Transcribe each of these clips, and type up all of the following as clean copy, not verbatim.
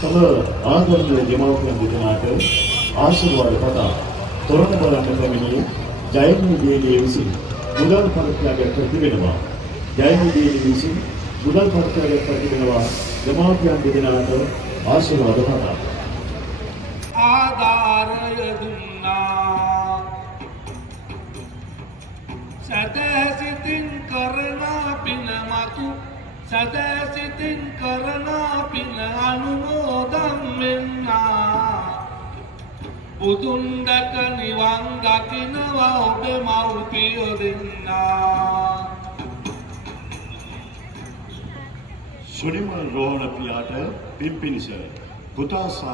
තම ආදරණීය දෙමව්පියන් දෙදෙනාට ආශිර්වාද පතා තොරණ බලන්න පැමිණි ජයමිදේවිය විසින් මුදල් පරිත්‍යාගයක් කර තිබෙනවා. ජයමිදේවිය විසින් මුදල් පරිත්‍යාගයක් කර තිබෙනවා දෙමව්පියන් දෙදෙනාට ආශිර්වාද පතා. ආධාරය දුන්නා සදසිතින් කරන පින මතු සදසිතින් කරන පින අනුමෝදන් වෙන්නා බුදුන් දැක නිවන් දකිනවා ඔබ මව්පියෝ දෙන්නා. සුනිමල් රෝහණ පියාට පින් පිණිස පුතා සහ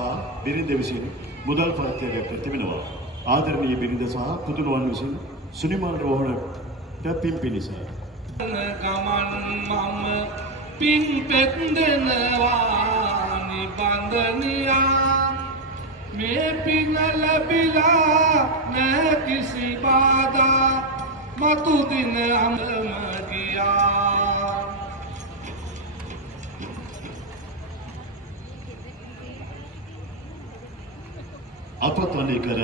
බිරිඳ විසින් මුදල් පරිත්‍යාගයක් කර තිබෙනවා. ආදරණීය බිරිඳ සහ පුතුණුවන් විසින් සුනිමල් රෝහණට පින් පිණිස ගමන් මම පින් පෙත් දෙනවා නිබන්ධනියා මේ පින ලැබිලා නැ කිසි බාධා මතු දින අමම ගියා. අපතවනේ කර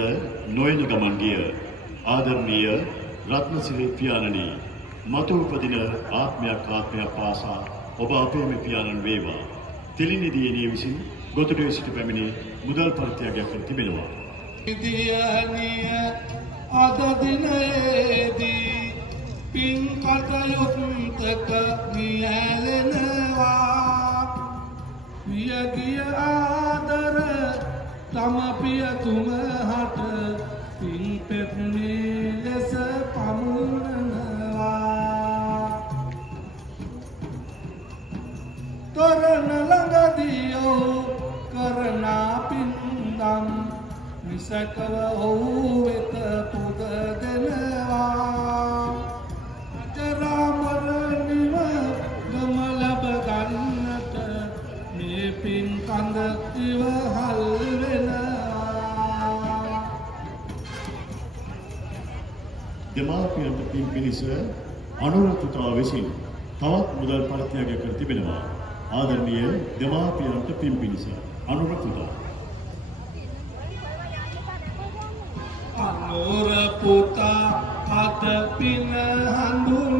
නොයන ගමන් ගිය ආදරණීය රත්නසිරි පියාණනි මතු උපදින ආත්මයක් පාසා ඔබ අපේම පියාණන් වේවා. තිලිනිදියේ විසින් ගොතුඩේ සිට පැමිණි මුදල් පරිත්‍යාගයක් කර තිබෙනවා. දියණිය අද දිනයේදී පින් කටයුත්තක නියැලෙනවා. පියගිය ආදර තම පියතුමහට පින් පෙත් ලෙස පමුණනවා. තොරණ ළඟදී ඔහු කරන පින්දම් විසකව ඔහු වෙත පුද දෙනවා. අජරාමරණිව ගම ලබ ගන්නට මේ පින් කඳ ඉවහල් වෙනවා. දෙමාපියන්ට පින් පිණිස අනුරතුතා විසින් තවත් මුදල් පරිත්‍යාගයක් කර තිබෙනවා. ආදරණීය දෙමාපියන්ට පින් පිණිස අනුරතුතා අනුර පුතා අද පින හඳුන්